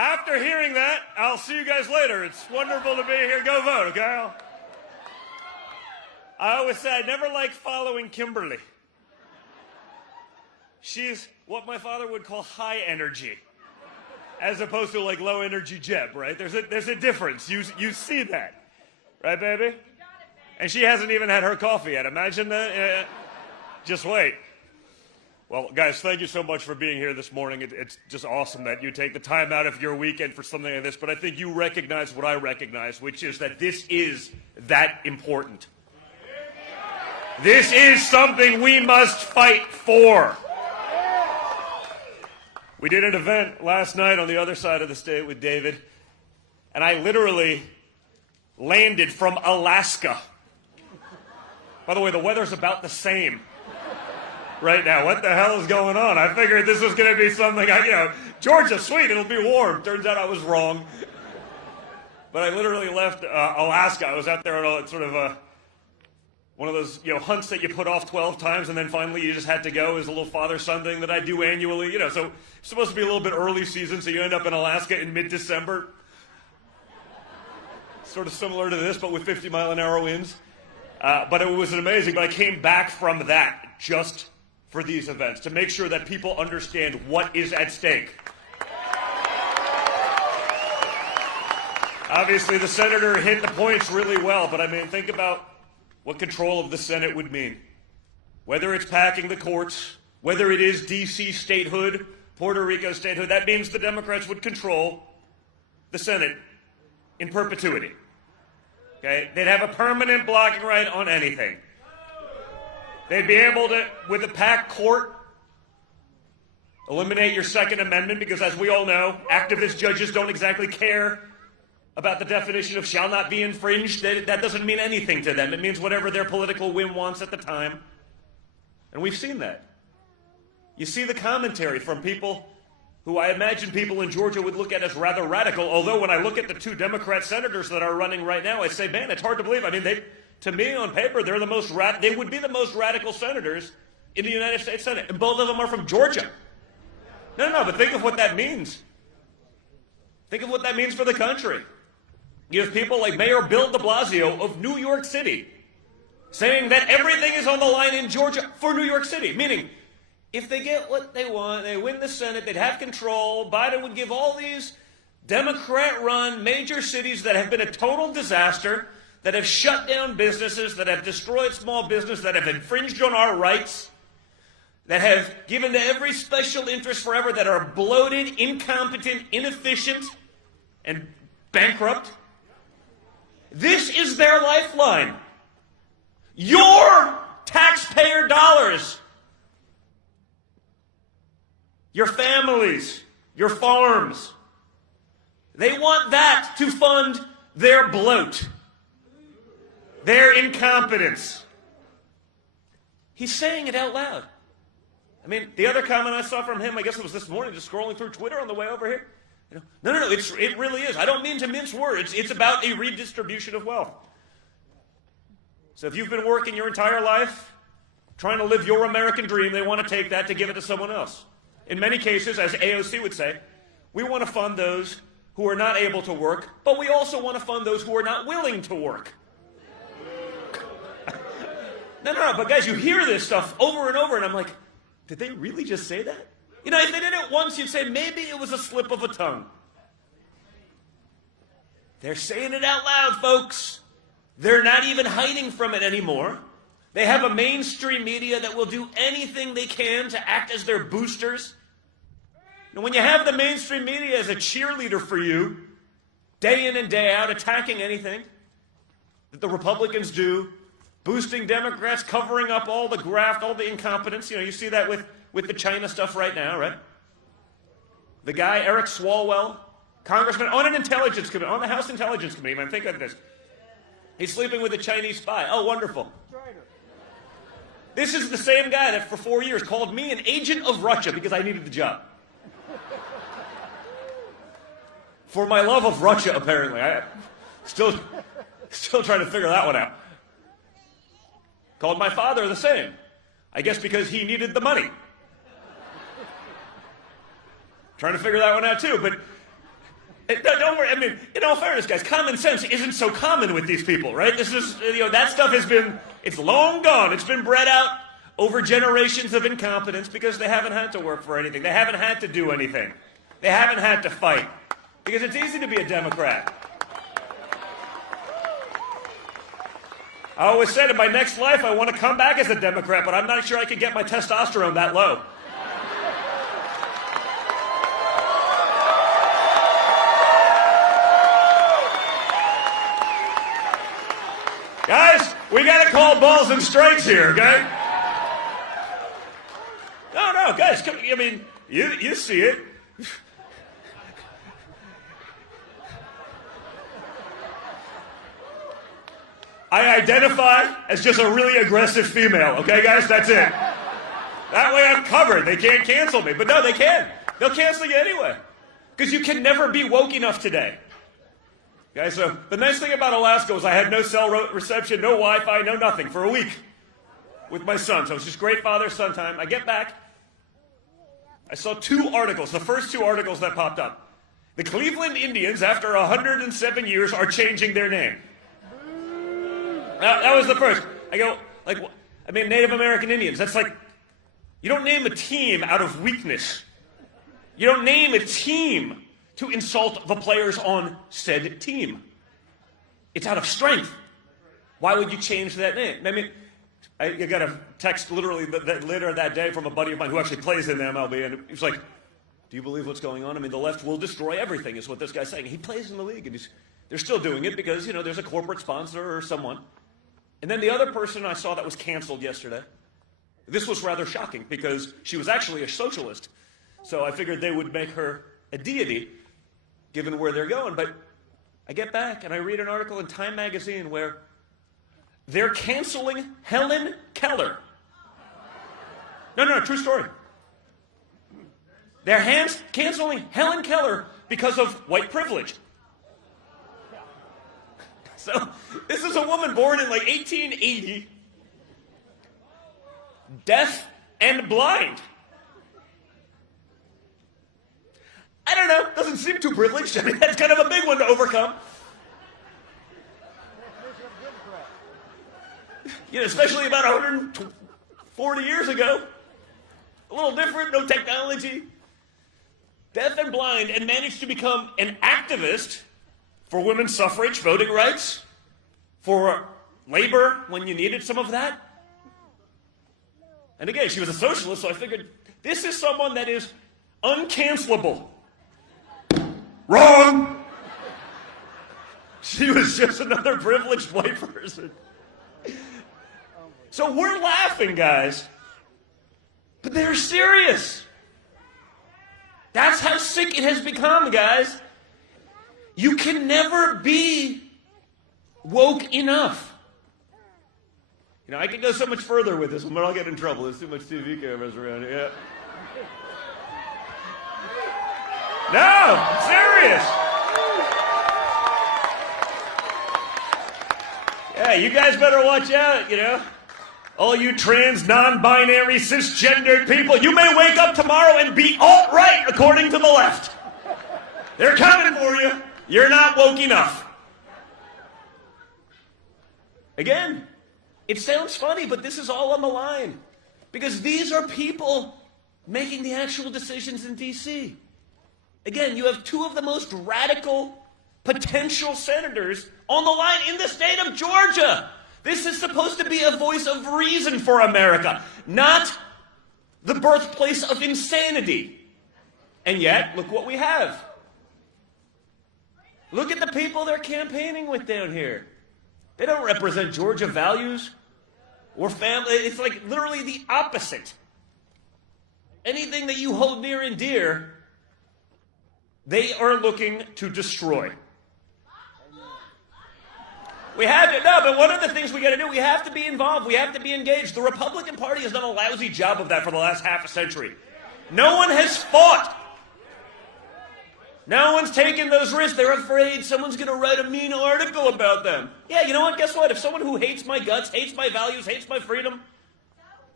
After hearing that, I'll see you guys later. It's wonderful to be here. Go vote, okay? I always say I never liked following Kimberly. She's what my father would call high energy, as opposed to like low energy Jeb, right? There's a difference. You see that, right, baby? You got it, man. And she hasn't even had her coffee yet. Imagine that. Just wait. Well, guys, thank you so much for being here this morning. It's just awesome that you take the time out of your weekend for something like this. But I think you recognize what I recognize, which is that this is that important. This is something we must fight for. We did an event last night on the other side of the state with David, and I literally landed from Alaska. By the way, the weather's about the same right now. What the hell is going on? I figured this was going to be something, Georgia, sweet, it'll be warm. Turns out I was wrong. But I literally left Alaska. I was out there on sort of one of those, hunts that you put off 12 times and then finally you just had to go. Is a little father-son thing that I do annually, so it's supposed to be a little bit early season, so you end up in Alaska in mid-December. Sort of similar to this, but with 50-mile-an-hour winds. But it was amazing. But I came back from that just for these events, to make sure that people understand what is at stake. Obviously, the senator hit the points really well, but I mean, think about what control of the Senate would mean. Whether it's packing the courts, whether it is D.C. statehood, Puerto Rico statehood, that means the Democrats would control the Senate in perpetuity. Okay? They'd have a permanent blocking right on anything. They'd be able to, with a packed court, eliminate your Second Amendment, because as we all know, activist judges don't exactly care about the definition of shall not be infringed. That doesn't mean anything to them. It means whatever their political whim wants at the time. And we've seen that. You see the commentary from people who I imagine people in Georgia would look at as rather radical, although when I look at the two Democrat senators that are running right now, I say, man, it's hard to believe. I mean, to me, on paper, they would be the most radical senators in the United States Senate, and both of them are from Georgia. No, but think of what that means. Think of what that means for the country. You have people like Mayor Bill de Blasio of New York City saying that everything is on the line in Georgia for New York City, meaning if they get what they want, they win the Senate, they'd have control, Biden would give all these Democrat-run major cities that have been a total disaster, that have shut down businesses, that have destroyed small business, that have infringed on our rights, that have given to every special interest forever, that are bloated, incompetent, inefficient, and bankrupt. This is their lifeline. Your taxpayer dollars. Your families, your farms. They want that to fund their bloat, their incompetence. He's saying it out loud. I mean, the other comment I saw from him, I guess it was this morning, just scrolling through Twitter on the way over here. No, it really is. I don't mean to mince words. It's about a redistribution of wealth. So if you've been working your entire life, trying to live your American dream, they want to take that to give it to someone else. In many cases, as AOC would say, we want to fund those who are not able to work, but we also want to fund those who are not willing to work. No, but guys, you hear this stuff over and over, and I'm like, did they really just say that? If they did it once, you'd say maybe it was a slip of a tongue. They're saying it out loud, folks. They're not even hiding from it anymore. They have a mainstream media that will do anything they can to act as their boosters. And when you have the mainstream media as a cheerleader for you, day in and day out, attacking anything that the Republicans do, boosting Democrats, covering up all the graft, all the incompetence. You see that with the China stuff right now, right? The guy, Eric Swalwell, congressman on an intelligence committee, on the House Intelligence Committee, man, think of this. He's sleeping with a Chinese spy. Oh, wonderful. This is the same guy that for 4 years called me an agent of Russia because I needed the job. For my love of Russia, apparently. I still trying to figure that one out. Called my father the same. I guess because he needed the money. Trying to figure that one out too. But Don't worry. I mean, in all fairness, guys, common sense isn't so common with these people, right? This is, that stuff it's long gone. It's been bred out over generations of incompetence because they haven't had to work for anything. They haven't had to do anything. They haven't had to fight. Because it's easy to be a Democrat. I always said in my next life I want to come back as a Democrat, but I'm not sure I can get my testosterone that low. Guys, we got to call balls and strikes here, okay? No, guys, I mean, you see it. I identify as just a really aggressive female, okay, guys? That's it. That way I'm covered. They can't cancel me. But no, they can. They'll cancel you anyway. Because you can never be woke enough today. Okay, so the nice thing about Alaska was I had no cell reception, no Wi-Fi, no nothing for a week with my son. So it was just great father-son time. I get back. I saw 2 articles, the first 2 articles that popped up. The Cleveland Indians, after 107 years, are changing their name. That was the first. I go, Native American Indians. That's like, you don't name a team out of weakness. You don't name a team to insult the players on said team. It's out of strength. Why would you change that name? I mean, I got a text literally later that day from a buddy of mine who actually plays in the MLB, and he was like, do you believe what's going on? I mean, the left will destroy everything, is what this guy's saying. He plays in the league, and they're still doing it because, there's a corporate sponsor or someone. And then the other person I saw that was canceled yesterday, this was rather shocking because she was actually a socialist. So I figured they would make her a deity, given where they're going. But I get back and I read an article in Time magazine where they're canceling Helen Keller. No, true story. They're canceling Helen Keller because of white privilege. So, this is a woman born in 1880, deaf and blind. I don't know, doesn't seem too privileged. I mean, that's kind of a big one to overcome. Especially about 140 years ago. A little different, no technology. Deaf and blind, and managed to become an activist for women's suffrage, voting rights, for labor when you needed some of that. And again, she was a socialist, so I figured this is someone that is uncancelable. Wrong! She was just another privileged white person. So we're laughing, guys, but they're serious. That's how sick it has become, guys. You can never be woke enough. I can go so much further with this one, but I'll get in trouble. There's too much TV cameras around here. Yeah. No, I'm serious. Yeah, you guys better watch out, All you trans, non-binary, cisgendered people, you may wake up tomorrow and be alt-right according to the left. They're coming for you. You're not woke enough. Again, it sounds funny, but this is all on the line. Because these are people making the actual decisions in D.C. Again, you have 2 of the most radical potential senators on the line in the state of Georgia. This is supposed to be a voice of reason for America, not the birthplace of insanity. And yet, look what we have. Look at the people they're campaigning with down here. They don't represent Georgia values or family. It's like literally the opposite. Anything that you hold near and dear, they are looking to destroy. But one of the things we got to do, we have to be involved. We have to be engaged. The Republican Party has done a lousy job of that for the last half a century. No one has fought. No one's taking those risks. They're afraid someone's going to write a mean article about them. Yeah, you know what? Guess what? If someone who hates my guts, hates my values, hates my freedom,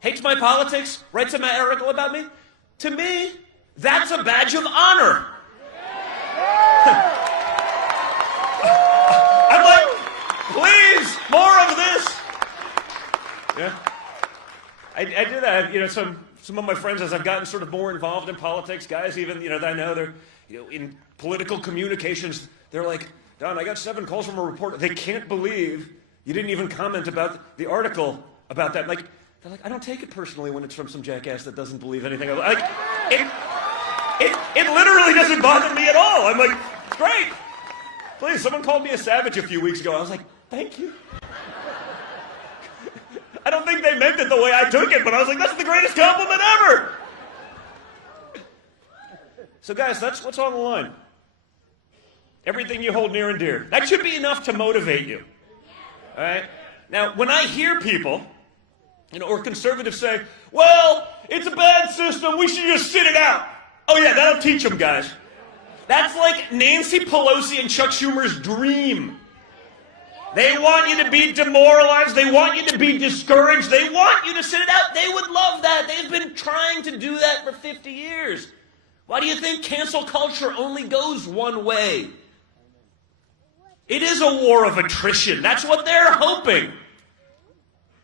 hates my politics, writes an article about me, to me, that's a badge of honor. More of this. Yeah. I do that. You know, some of my friends, as I've gotten sort of more involved in politics, guys even, you know, that I know they're, you know, in political communications, they're like, Don, I got 7 calls from a reporter. They can't believe you didn't even comment about the article about that. Like, they're like, I don't take it personally when it's from some jackass that doesn't believe anything. Like, it literally doesn't bother me at all. I'm like, great. Please, someone called me a savage a few weeks ago. I was like, thank you. I don't think they meant it the way I took it, but I was like, that's the greatest compliment ever. So guys, that's what's on the line. Everything you hold near and dear. That should be enough to motivate you. All right? Now, when I hear people, you know, or conservatives say, well, it's a bad system, we should just sit it out. Oh yeah, that'll teach them, guys. That's like Nancy Pelosi and Chuck Schumer's dream. They want you to be demoralized. They want you to be discouraged. They want you to sit it out. They would love that. They've been trying to do that for 50 years. Why do you think cancel culture only goes one way? It is a war of attrition. That's what they're hoping.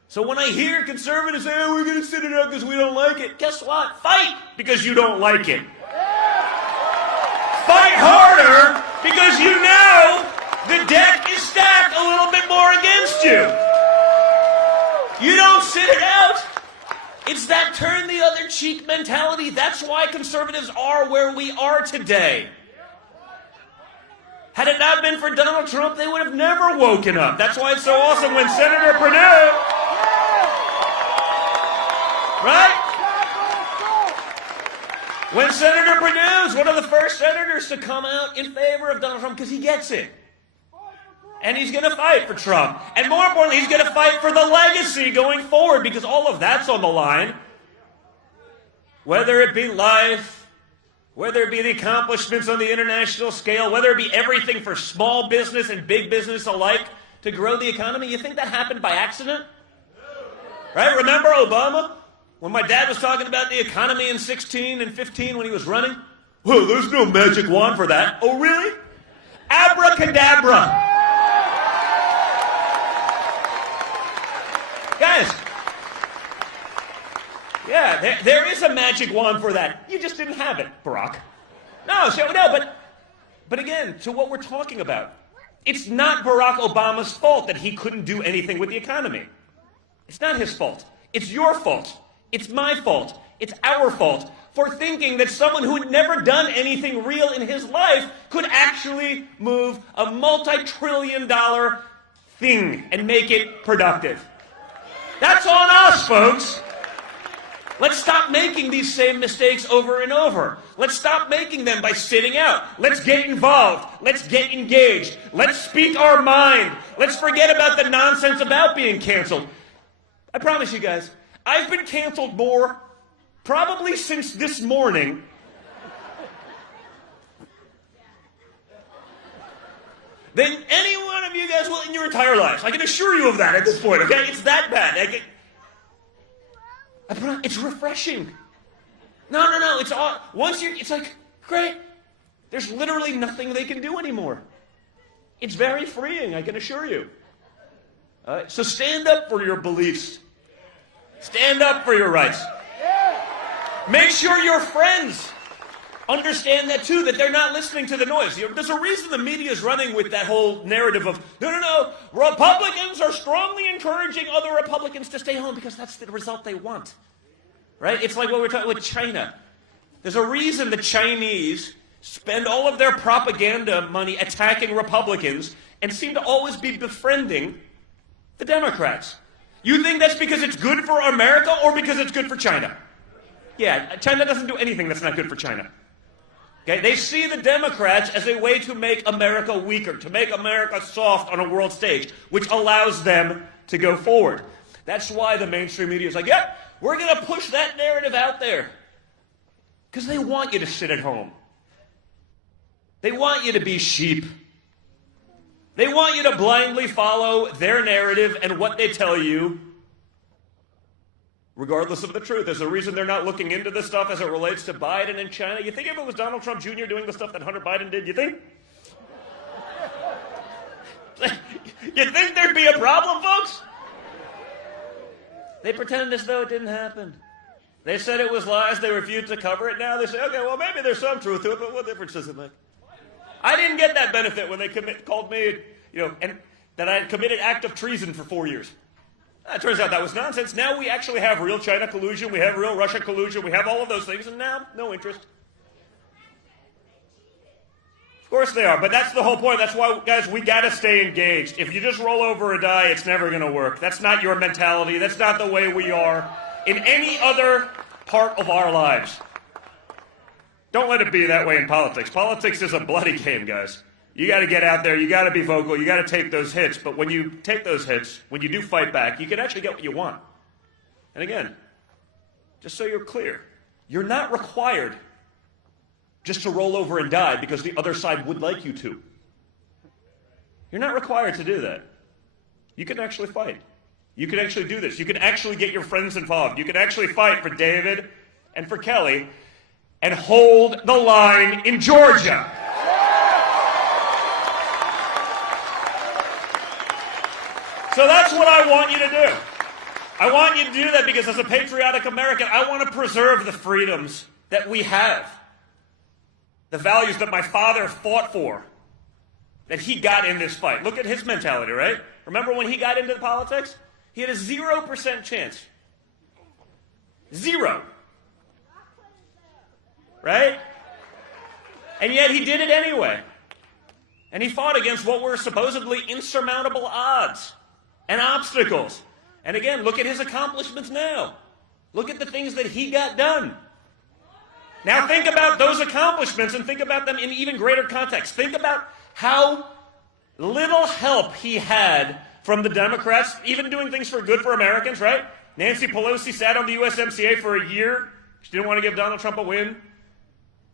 So when I hear conservatives say, oh, we're going to sit it out because we don't like it, guess what? Fight because you don't like it. Fight harder because you know the deck is stacked a little bit more against you. You don't sit it out. It's that turn the other cheek mentality. That's why conservatives are where we are today. Had it not been for Donald Trump, they would have never woken up. That's why it's so awesome when Senator Perdue, right? When Senator Perdue is one of the first senators to come out in favor of Donald Trump because he gets it. And he's going to fight for Trump. And more importantly, he's going to fight for the legacy going forward because all of that's on the line. Whether it be life, whether it be the accomplishments on the international scale, whether it be everything for small business and big business alike to grow the economy. You think that happened by accident? Right? Remember Obama? When my dad was talking about the economy in 16 and 15 when he was running? Well, there's no magic wand for that. Oh, really? Abracadabra. Guys, yeah, there is a magic wand for that. You just didn't have it, Barack. But again, to what we're talking about, it's not Barack Obama's fault that he couldn't do anything with the economy. It's not his fault. It's your fault. It's my fault. It's our fault for thinking that someone who had never done anything real in his life could actually move a multi-trillion-dollar thing and make it productive. That's on us, folks. Let's stop making these same mistakes over and over. Let's stop making them by sitting out. Let's get involved. Let's get engaged. Let's speak our mind. Let's forget about the nonsense about being canceled. I promise you guys, I've been canceled more probably since this morning than any one of you guys will in your entire lives. I can assure you of that at this point, okay? It's that bad. It's refreshing. No. It's all, it's like, great. There's literally nothing they can do anymore. It's very freeing, I can assure you. All right? So stand up for your beliefs. Stand up for your rights. Make sure your friends understand that too, that they're not listening to the noise. There's a reason the media is running with that whole narrative of, no, Republicans are strongly encouraging other Republicans to stay home because that's the result they want. Right? It's like what we're talking with China. There's a reason the Chinese spend all of their propaganda money attacking Republicans and seem to always be befriending the Democrats. You think that's because it's good for America or because it's good for China? Yeah, China doesn't do anything that's not good for China. Okay? They see the Democrats as a way to make America weaker, to make America soft on a world stage, which allows them to go forward. That's why the mainstream media is like, yeah, we're going to push that narrative out there. Because they want you to sit at home. They want you to be sheep. They want you to blindly follow their narrative and what they tell you, regardless of the truth. There's a reason they're not looking into this stuff as it relates to Biden and China. You think if it was Donald Trump Jr. doing the stuff that Hunter Biden did, you think? You think there'd be a problem, folks? They pretend as though it didn't happen. They said it was lies. They refused to cover it. Now they say, okay, well, maybe there's some truth to it, but what difference does it make? I didn't get that benefit when they called me, and that I had committed act of treason for 4 years. It turns out that was nonsense. Now we actually have real China collusion. We have real Russia collusion. We have all of those things, and now, no interest. Of course they are, but that's the whole point. That's why, guys, we got to stay engaged. If you just roll over and die, it's never going to work. That's not your mentality. That's not the way we are in any other part of our lives. Don't let it be that way in politics. Politics is a bloody game, guys. You got to get out there. You got to be vocal. You got to take those hits. But when you take those hits, when you do fight back, you can actually get what you want. And again, just so you're clear, you're not required just to roll over and die because the other side would like you to. You're not required to do that. You can actually fight. You can actually do this. You can actually get your friends involved. You can actually fight for David and for Kelly and hold the line in Georgia. So that's what I want you to do. I want you to do that because as a patriotic American, I want to preserve the freedoms that we have. The values that my father fought for, that he got in this fight. Look at his mentality, right? Remember when he got into politics? He had a 0% chance. 0. Right? And yet he did it anyway. And he fought against what were supposedly insurmountable odds and obstacles. And again, look at his accomplishments now. Look at the things that he got done. Now think about those accomplishments and think about them in even greater context. Think about how little help he had from the Democrats, even doing things for good for Americans, right? Nancy Pelosi sat on the USMCA for a year. She didn't want to give Donald Trump a win.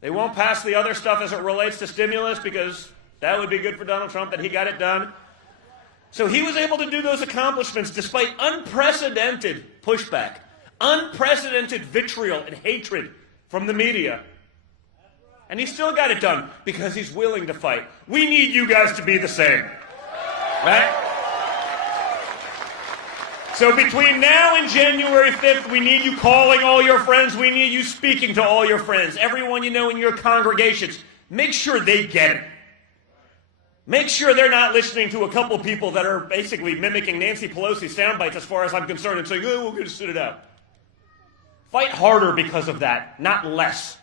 They won't pass the other stuff as it relates to stimulus because that would be good for Donald Trump, that he got it done. So he was able to do those accomplishments despite unprecedented pushback, unprecedented vitriol and hatred from the media. And he still got it done because he's willing to fight. We need you guys to be the same. Right? So between now and January 5th, we need you calling all your friends. We need you speaking to all your friends. Everyone you know in your congregations. Make sure they get it. Make sure they're not listening to a couple people that are basically mimicking Nancy Pelosi sound bites as far as I'm concerned and saying, oh, we're going to sit it out. Fight harder because of that, not less.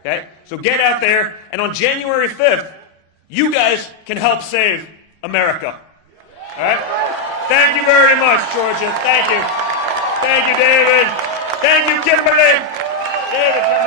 Okay? So get out there, and on January 5th, you guys can help save America. All right? Thank you very much, Georgia. Thank you. Thank you, David. Thank you, Kimberly. David.